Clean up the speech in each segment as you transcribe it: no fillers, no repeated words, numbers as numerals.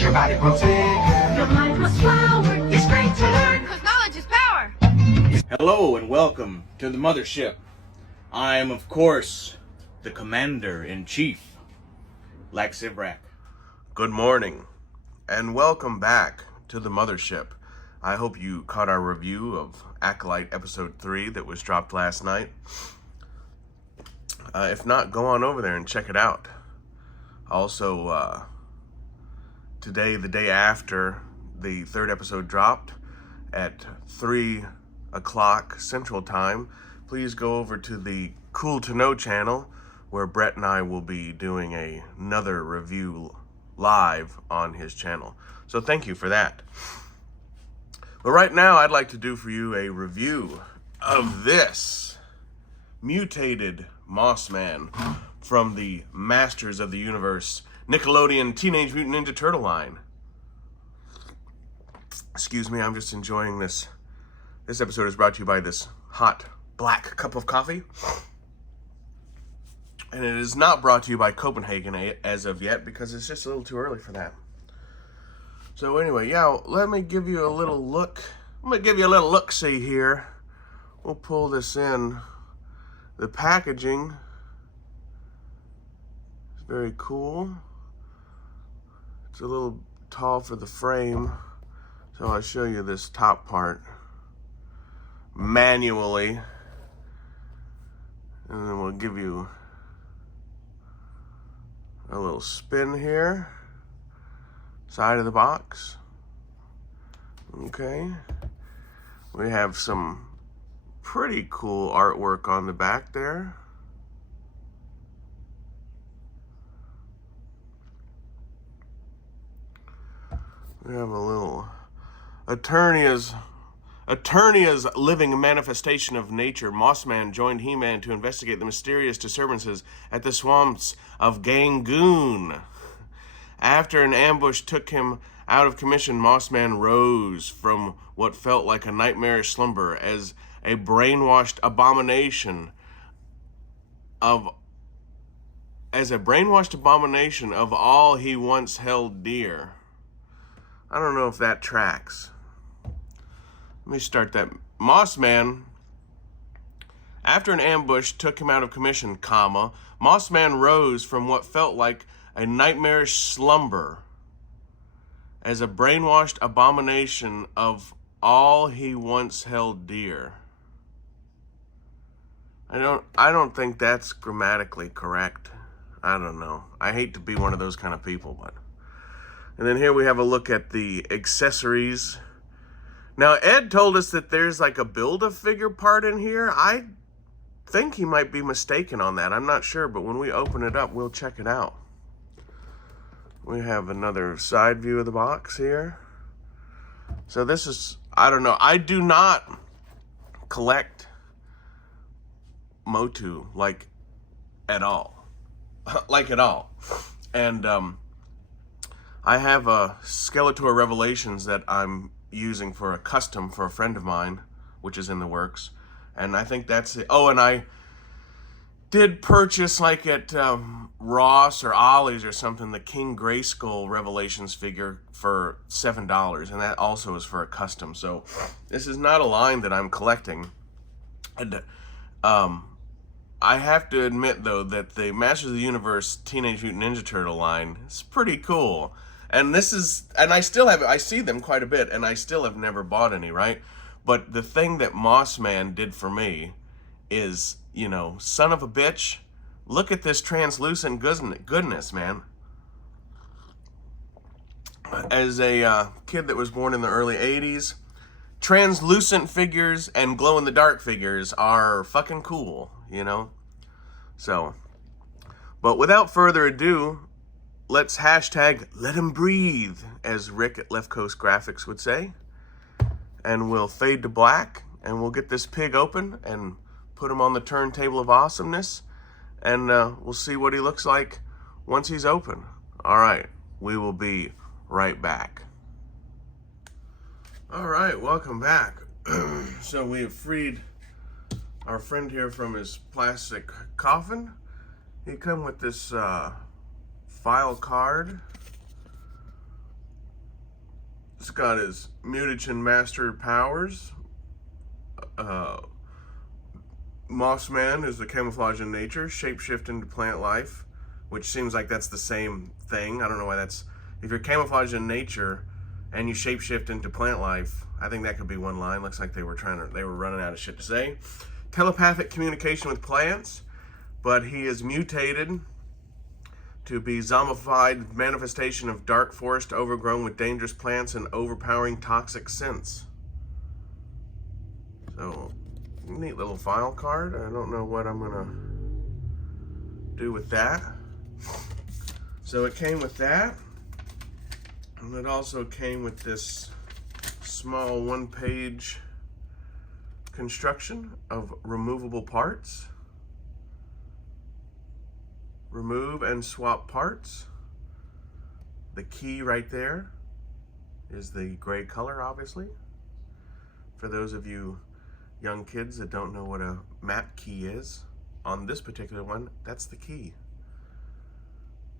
as your body grows bigger. Your mind must flower. It's great to learn, cause knowledge is power. Hello and welcome to the mothership. I am, of course, the Commander-in-Chief, Lex Ivrak. Good morning, and welcome back to the mothership. I hope you caught our review of Acolyte Episode 3 that was dropped last night. If not, go on over there and check it out. Also, today, the day after the third episode dropped, at 3 o'clock Central Time, please go over to the Cool to Know channel, where Brett and I will be doing another review live on his channel. So thank you for that. But right now, I'd like to do for you a review of this mutated Moss Man from the Masters of the Universe Nickelodeon Teenage Mutant Ninja Turtle line. Excuse me, I'm just enjoying this. This episode is brought to you by this hot black cup of coffee. And it is not brought to you by Copenhagen as of yet, because it's just a little too early for that. So anyway, yeah, let me give you a little look. I'm going to give you a little look-see here. We'll pull this in. The packaging is very cool. It's a little tall for the frame, so I'll show you this top part manually. And then we'll give you a little spin here. Side of the box. Okay. We have some pretty cool artwork on the back there. We have a little Eternia's living manifestation of nature. Moss Man joined He-Man to investigate the mysterious disturbances at the swamps of Gangoon. After an ambush took him out of commission, Moss Man rose from what felt like a nightmarish slumber as a brainwashed abomination of all he once held dear. I don't know if that tracks. Let me start that. Moss Man, after an ambush took him out of commission, Moss Man rose from what felt like a nightmarish slumber as a brainwashed abomination of all he once held dear. I don't think that's grammatically correct. I don't know. I hate to be one of those kind of people, but. And then here we have a look at the accessories. Now, Ed told us that there's like a Build-A-Figure part in here. I think he might be mistaken on that. I'm not sure, but when we open it up, we'll check it out. We have another side view of the box here. So this is, I don't know. I do not collect MOTU, like, at all. Like, at all. And I have a Skeletor Revelations that I'm using for a custom for a friend of mine, which is in the works. And I think that's it. Oh, and I did purchase, like at Ross or Ollie's or something, the King Grayskull Revelations figure for $7, and that also is for a custom. So this is not a line that I'm collecting. And I have to admit, though, that the Masters of the Universe Teenage Mutant Ninja Turtle line is pretty cool. And this is, and I still have, I see them quite a bit, and I still have never bought any, right? But the thing that Moss Man did for me is, you know, son of a bitch, look at this translucent goodness, man. As a kid that was born in the early 80s, translucent figures and glow-in-the-dark figures are fucking cool, you know? So, but without further ado, let's hashtag let him breathe, as Rick at Left Coast Graphics would say. And we'll fade to black, and we'll get this pig open and put him on the turntable of awesomeness, and we'll see what he looks like once he's open. All right, we will be right back. All right, welcome back. So we have freed our friend here from his plastic coffin. He come with this file card It's got his mutagen mastered powers. Moss Man is the camouflage in nature, shapeshift into plant life, which seems like that's the same thing. I don't know why that's, if you're camouflage in nature and you shapeshift into plant life, I think that could be one line. Looks like they were running out of shit to say. Telepathic communication with plants, but he is mutated to be zombified manifestation of dark forest overgrown with dangerous plants and overpowering toxic scents. So, neat little file card. I don't know what I'm gonna do with that. So it came with that, and it also came with this small one-page construction of removable parts. Remove and swap parts. The key right there is the gray color, obviously. For those of you young kids that don't know what a map key is, on this particular one, that's the key.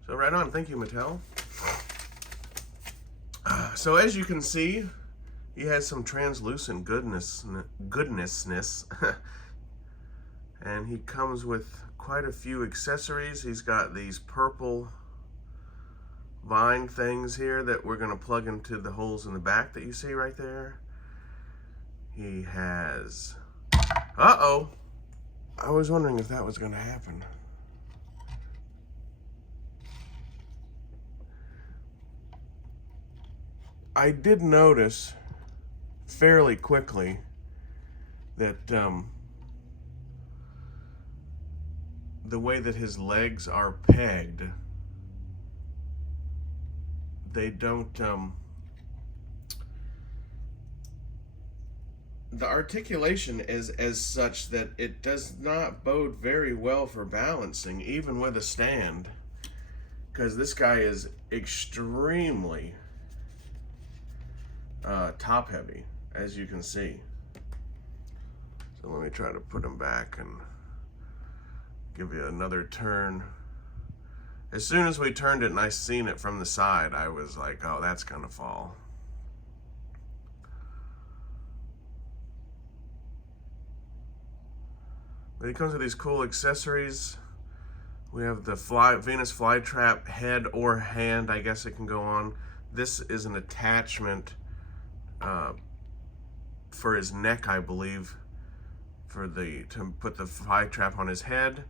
So right on, thank you, Mattel. So as you can see, he has some translucent goodnessness. And he comes with quite a few accessories. He's got these purple vine things here that we're gonna plug into the holes in the back that you see right there. He has, uh-oh, I was wondering if that was gonna happen. I did notice fairly quickly that the way that his legs are pegged, they don't, the articulation is as such that it does not bode very well for balancing, even with a stand, because this guy is extremely top heavy, as you can see. So let me try to put him back and give you another turn. As soon as we turned it and I seen it from the side, I was like, oh, that's gonna fall. But he comes with these cool accessories. We have the Venus flytrap head or hand, I guess it can go on. This is an attachment for his neck, I believe, to put the flytrap on his head.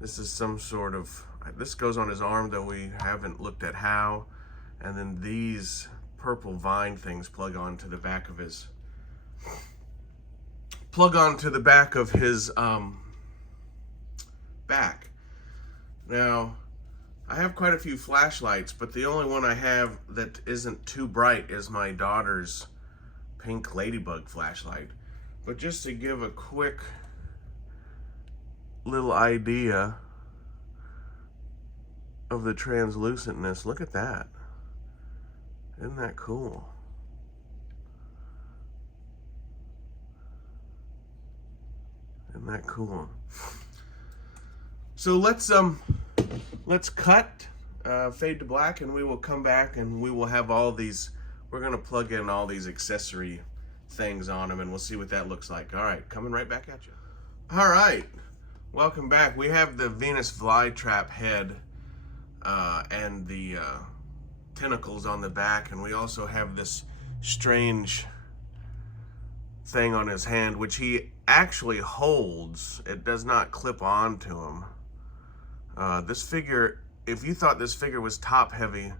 This is some sort of, this goes on his arm, though we haven't looked at how. And then these purple vine things plug onto the back of his, back. Now, I have quite a few flashlights, but the only one I have that isn't too bright is my daughter's pink ladybug flashlight. But just to give a quick little idea of the translucentness, look at that. Isn't that cool? Isn't that cool? So let's cut, fade to black, and we will come back and we will have all these, we're gonna plug in all these accessory things on them and we'll see what that looks like. All right, coming right back at you. All right, welcome back. We have the Venus flytrap head and the tentacles on the back, and we also have this strange thing on his hand, which he actually holds. It does not clip on to him. This figure, if you thought this figure was top heavy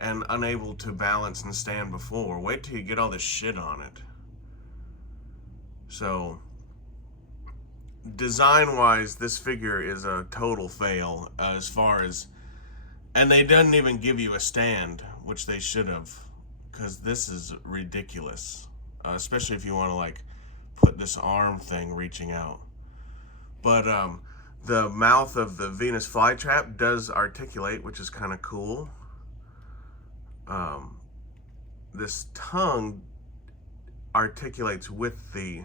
and unable to balance and stand before, wait till you get all this shit on it. So, design-wise, this figure is a total fail as far as, and they didn't even give you a stand, which they should have, because this is ridiculous, especially if you want to like put this arm thing reaching out. But the mouth of the Venus flytrap does articulate, which is kind of cool. This tongue articulates with the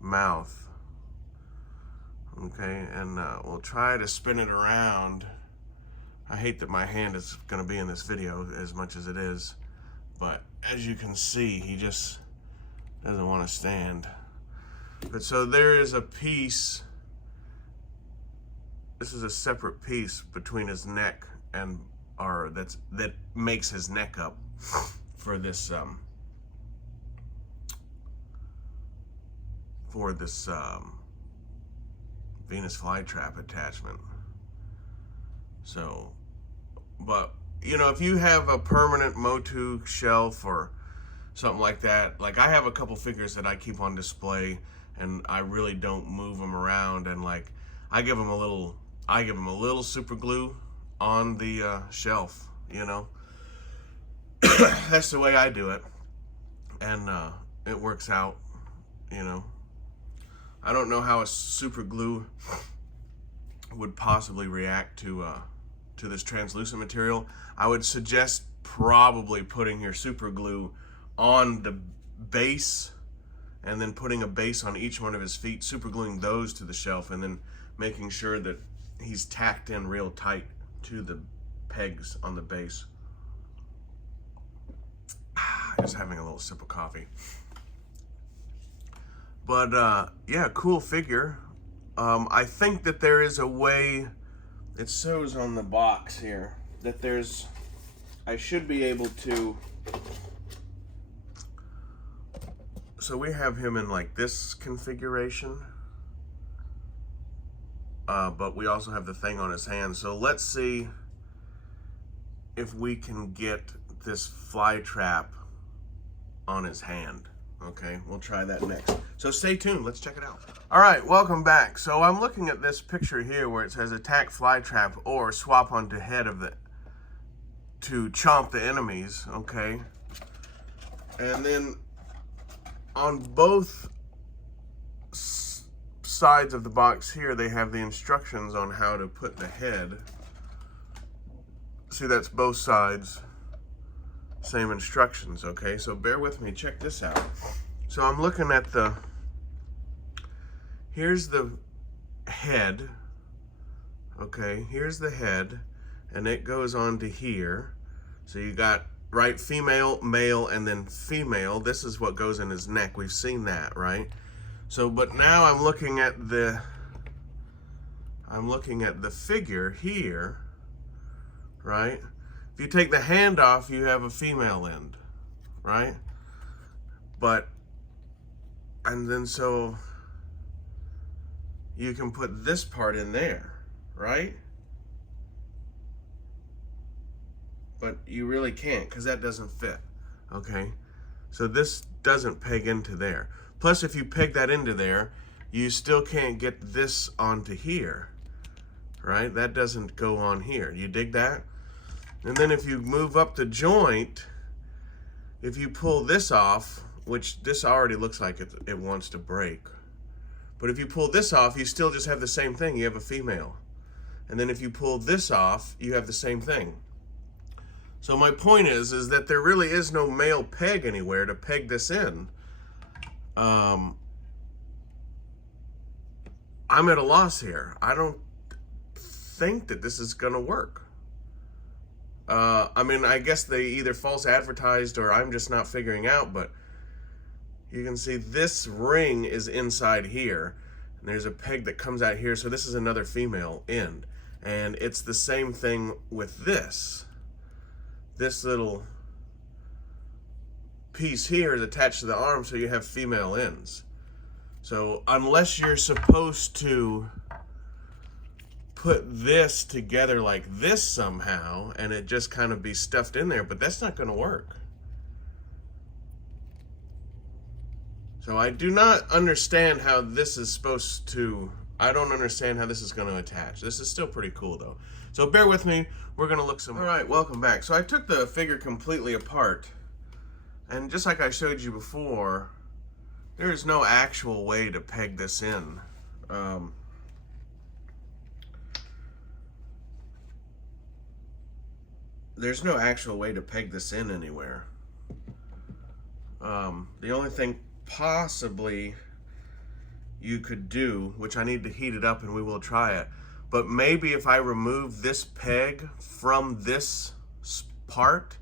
mouth. Okay, and we'll try to spin it around. I hate that my hand is going to be in this video as much as it is, But as you can see, he just doesn't want to stand. But so there is a piece, this is a separate piece between his neck and, or that makes his neck up for this Venus flytrap attachment. So, but you know, if you have a permanent MOTU shelf or something like that, like I have a couple figures that I keep on display and I really don't move them around, and like I give them a little super glue on the shelf, you know. That's the way I do it, and it works out, you know. I don't know how a super glue would possibly react to this translucent material. I would suggest probably putting your super glue on the base and then putting a base on each one of his feet, super gluing those to the shelf, and then making sure that he's tacked in real tight to the pegs on the base. Just having a little sip of coffee. But yeah, cool figure. I think that there is a way, it shows on the box here, that I should be able to, so we have him in like this configuration, but we also have the thing on his hand. So let's see if we can get this fly trap on his hand. Okay, we'll try that next. So stay tuned, let's check it out. All right, welcome back. So I'm looking at this picture here where it says attack fly trap or swap onto head of the, to chomp the enemies, okay? And then on both sides of the box here, they have the instructions on how to put the head. See, that's both sides. Same instructions, okay? So bear with me, check this out. So I'm looking at here's the head, okay? Here's the head, and it goes on to here. So you got, right, female, male, and then female. This is what goes in his neck. We've seen that, right? So, but now I'm looking at the figure here, right? If you take the hand off, you have a female end, right? But, and then so you can put this part in there, right? But you really can't, because that doesn't fit, okay? So this doesn't peg into there. Plus, if you peg that into there, you still can't get this onto here, right? That doesn't go on here. You dig that? And then if you move up the joint, if you pull this off, which this already looks like it wants to break, but if you pull this off, you still just have the same thing. You have a female. And then if you pull this off, you have the same thing. So my point is that there really is no male peg anywhere to peg this in. I'm at a loss here. I don't think that this is gonna work. I mean, I guess they either false advertised or I'm just not figuring out, but you can see this ring is inside here, and there's a peg that comes out here, so this is another female end. And it's the same thing with this. This little piece here is attached to the arm, so you have female ends. So unless you're supposed to put this together like this somehow and it just kind of be stuffed in there, but that's not going to work. So I do not understand how this is supposed to, I don't understand how this is going to attach. This is still pretty cool though. So bear with me, we're going to look some. All right, welcome back. So I took the figure completely apart, and just like I showed you before, there is no actual way to peg this in. There's no actual way to peg this in anywhere. The only thing possibly you could do, which I need to heat it up and we will try it, but maybe if I remove this peg from this part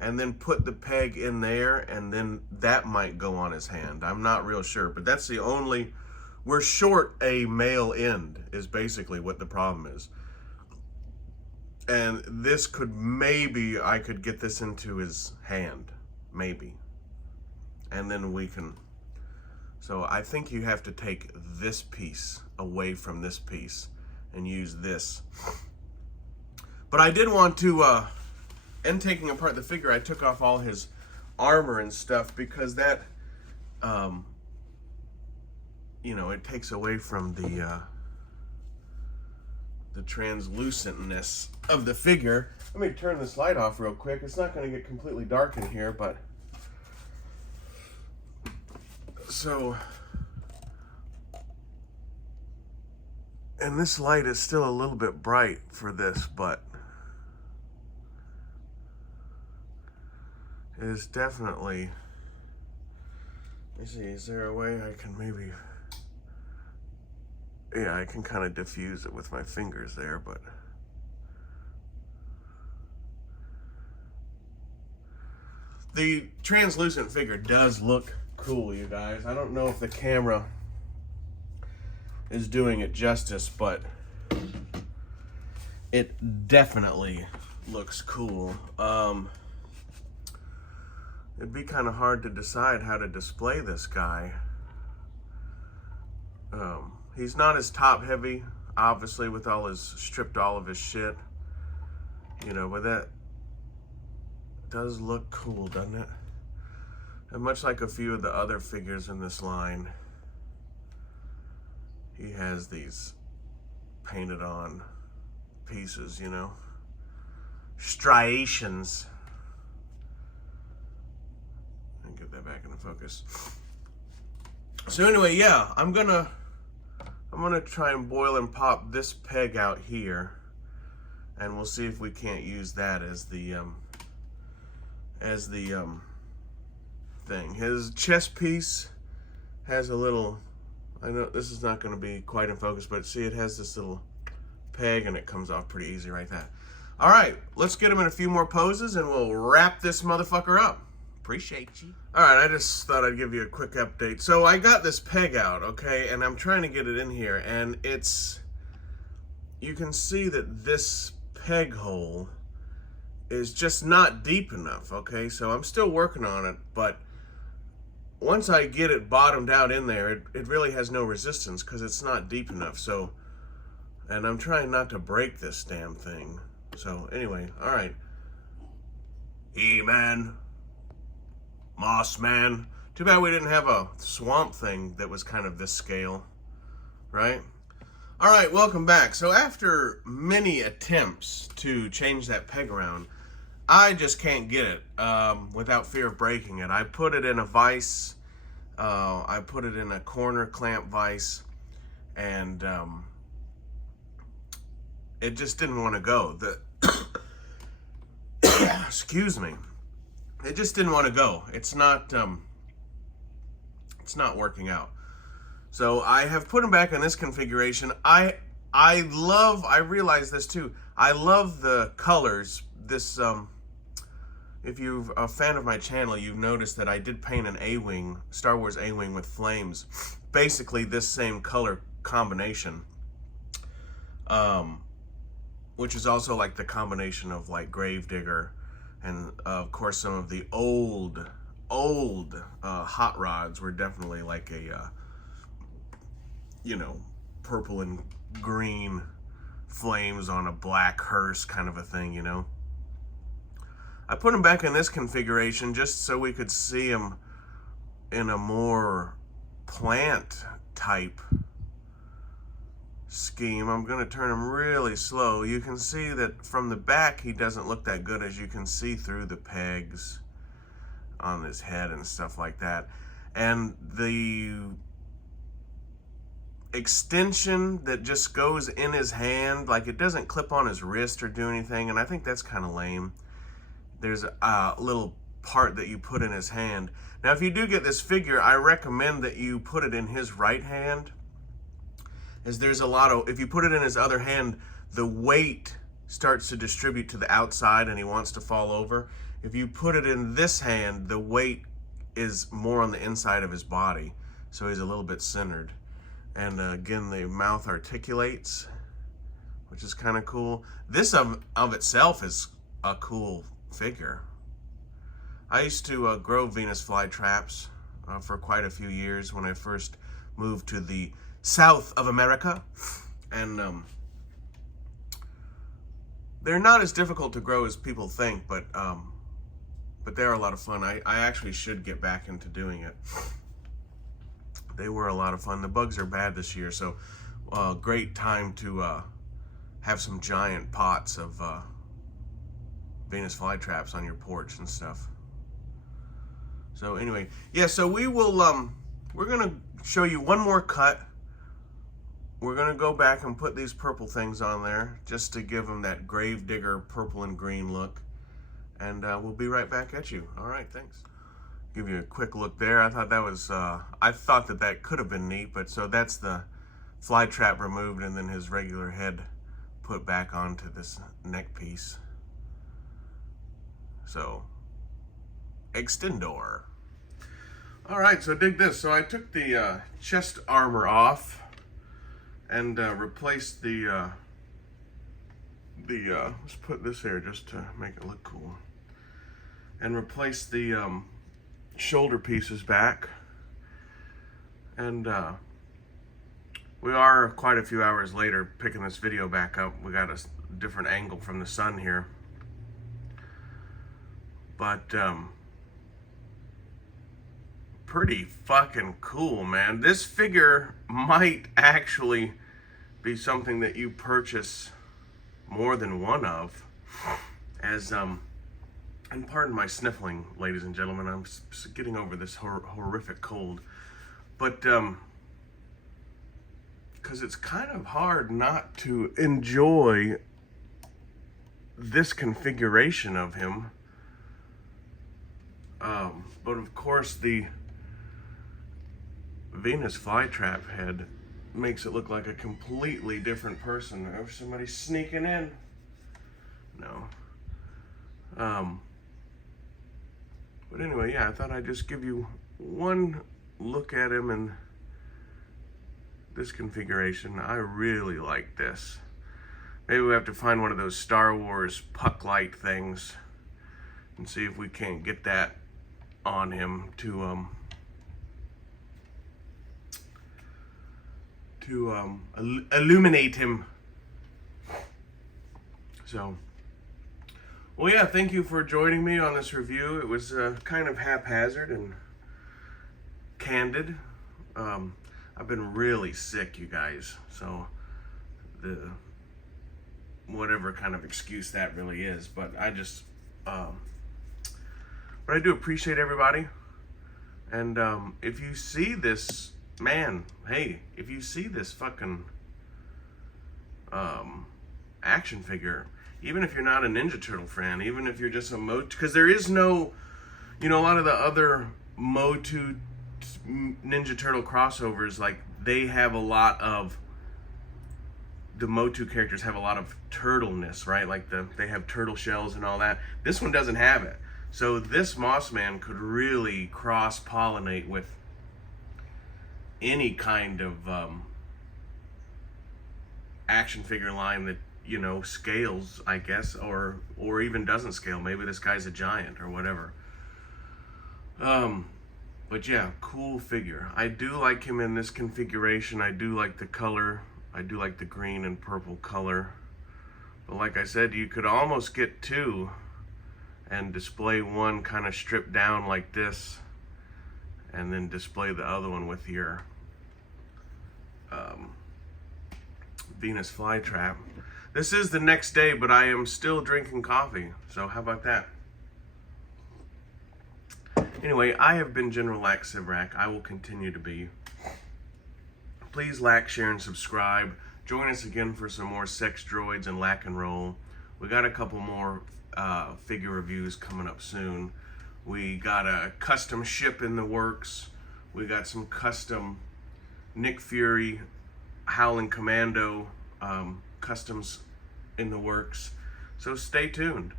and then put the peg in there, and then that might go on his hand. I'm not real sure, but that's the only, we're short a male end is basically what the problem is. And this could, maybe I could get this into his hand, maybe. And then we can, so I think you have to take this piece away from this piece and use this. But I did want to, in taking apart the figure, I took off all his armor and stuff because that, you know, it takes away from the translucentness of the figure. Let me turn this light off real quick. It's not going to get completely dark in here, but so, and this light is still a little bit bright for this, but it is definitely, let me see, is there a way I can maybe, yeah, I can kind of diffuse it with my fingers there, but the translucent figure does look cool, you guys. I don't know if the camera is doing it justice, but it definitely looks cool. It'd be kind of hard to decide how to display this guy. He's not as top heavy, obviously, with all his, stripped all of his shit. You know, but that does look cool, doesn't it? And much like a few of the other figures in this line, he has these painted on pieces, you know? Striations. And get that back into focus. So anyway, yeah, I'm gonna try and boil and pop this peg out here, and we'll see if we can't use that as the thing. His chest piece has a little, I know this is not going to be quite in focus, but see, it has this little peg and it comes off pretty easy right there. All right, let's get him in a few more poses and we'll wrap this motherfucker up. Appreciate you. All right, I just thought I'd give you a quick update. So I got this peg out, okay, and I'm trying to get it in here, and it's, you can see that this peg hole is just not deep enough, okay? So I'm still working on it, but once I get it bottomed out in there, it really has no resistance because it's not deep enough. So, and I'm trying not to break this damn thing. So anyway, all right. He-Man. Moss Man. Too bad we didn't have a Swamp Thing that was kind of this scale, right? All right, welcome back. So after many attempts to change that peg around, I just can't get it without fear of breaking it. I put it in a vise. I put it in a corner clamp vise, and it just didn't want to go. Excuse me. It just didn't want to go. It's not working out. So I have put them back in this configuration. I realize this too. I love the colors. This if you're a fan of my channel, you've noticed that I did paint an A-Wing, Star Wars A-Wing with flames. Basically this same color combination. Which is also like the combination of like Gravedigger and of course some of the old hot rods were definitely like a you know, purple and green flames on a black hearse kind of a thing, you know. I put them back in this configuration just so we could see them in a more plant type scheme. I'm going to turn him really slow. You can see that from the back he doesn't look that good, as you can see through the pegs on his head and stuff like that. And the extension that just goes in his hand, like it doesn't clip on his wrist or do anything, and I think that's kind of lame. There's a little part that you put in his hand. Now if you do get this figure, I recommend that you put it in his right hand, as there's a lot of, if you put it in his other hand, the weight starts to distribute to the outside and he wants to fall over. If you put it in this hand, the weight is more on the inside of his body, so he's a little bit centered. And again, the mouth articulates, which is kind of cool. This of itself is a cool figure. I used to grow Venus flytraps for quite a few years when I first moved to the south of America, and they're not as difficult to grow as people think, but they're a lot of fun. I actually should get back into doing it. They were a lot of fun. The bugs are bad this year, so great time to have some giant pots of Venus flytraps on your porch and stuff. So anyway, yeah, so we will, we're gonna show you one more cut. We're gonna go back and put these purple things on there just to give them that gravedigger purple and green look. And we'll be right back at you. All right, thanks. Give you a quick look there. I thought that was, I thought that could have been neat, but so that's the fly trap removed and then his regular head put back onto this neck piece. So, extendor. All right, so dig this. So I took the chest armor off and replaced the let's put this here just to make it look cool. And replace the shoulder pieces back. And we are quite a few hours later picking this video back up. We got a different angle from the sun here. But pretty fucking cool, man. This figure might actually be something that you purchase more than one of, as and pardon my sniffling, ladies and gentlemen, I'm getting over this horrific cold, but because it's kind of hard not to enjoy this configuration of him. But of course the Venus flytrap head makes it look like a completely different person. There's somebody sneaking in. No. But anyway, yeah, I thought I'd just give you one look at him in this configuration. I really like this. Maybe we have to find one of those Star Wars puck light things and see if we can't get that on him to illuminate him. So, well, yeah, thank you for joining me on this review. It was kind of haphazard and candid. I've been really sick, you guys, so whatever kind of excuse that really is, but I just but I do appreciate everybody. And if you see this, man, hey, if you see this fucking action figure, even if you're not a Ninja Turtle fan, even if you're just a MOTU, because there is no, you know, a lot of the other MOTU Ninja Turtle crossovers, like, they have a lot of, the MOTU characters have a lot of turtleness, right? Like they have turtle shells and all that. This one doesn't have it. So this Moss Man could really cross-pollinate with any kind of action figure line that, you know, scales, I guess, or even doesn't scale. Maybe this guy's a giant or whatever. But yeah, cool figure. I do like him in this configuration. I do like the color. I do like the green and purple color. But like I said, you could almost get two and display one kind of stripped down like this, and then display the other one with your Venus flytrap. This is the next day, but I am still drinking coffee, so how about that? Anyway, I have been General Lax Sivrak. I will continue to be. Please like, share, and subscribe. Join us again for some more sex droids and lack and roll. We got a couple more figure reviews coming up soon. We got a custom ship in the works. We got some custom Nick Fury Howling Commando customs in the works. So stay tuned.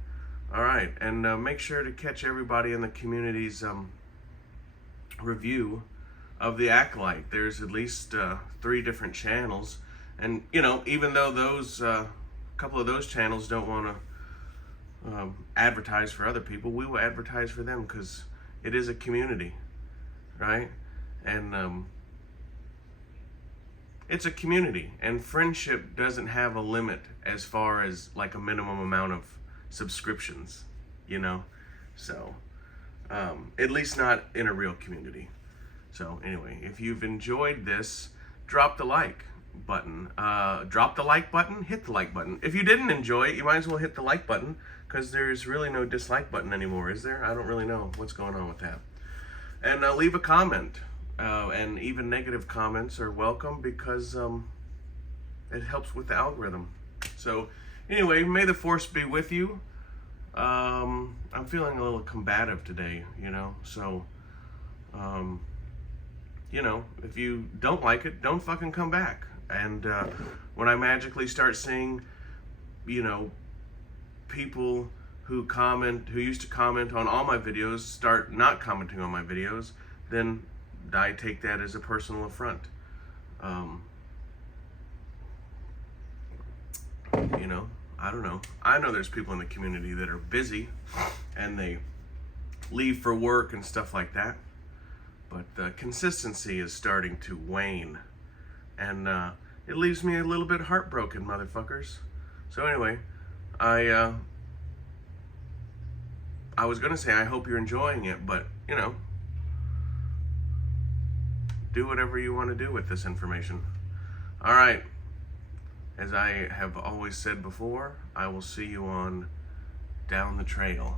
All right, and make sure to catch everybody in the community's review of the Acolyte. There's at least 3 different channels, and you know, even though those couple of those channels don't want to advertise for other people, we will advertise for them because it is a community, right? And it's a community, and friendship doesn't have a limit as far as like a minimum amount of subscriptions, you know. So at least not in a real community. So anyway, if you've enjoyed this, drop the like button. Drop the like button, hit the like button. If you didn't enjoy it, you might as well hit the like button, because there's really no dislike button anymore, is there? I don't really know what's going on with that. And leave a comment. And even negative comments are welcome, because it helps with the algorithm. So anyway, may the force be with you. I'm feeling a little combative today, you know, so you know, if you don't like it, don't fucking come back. And when I magically start seeing, you know, people who used to comment on all my videos start not commenting on my videos, then I take that as a personal affront. You know, I don't know. I know there's people in the community that are busy and they leave for work and stuff like that. But the consistency is starting to wane. And it leaves me a little bit heartbroken, motherfuckers. So anyway, I was gonna say I hope you're enjoying it, but you know, do whatever you want to do with this information. All right. As I have always said before, I will see you on down the trail.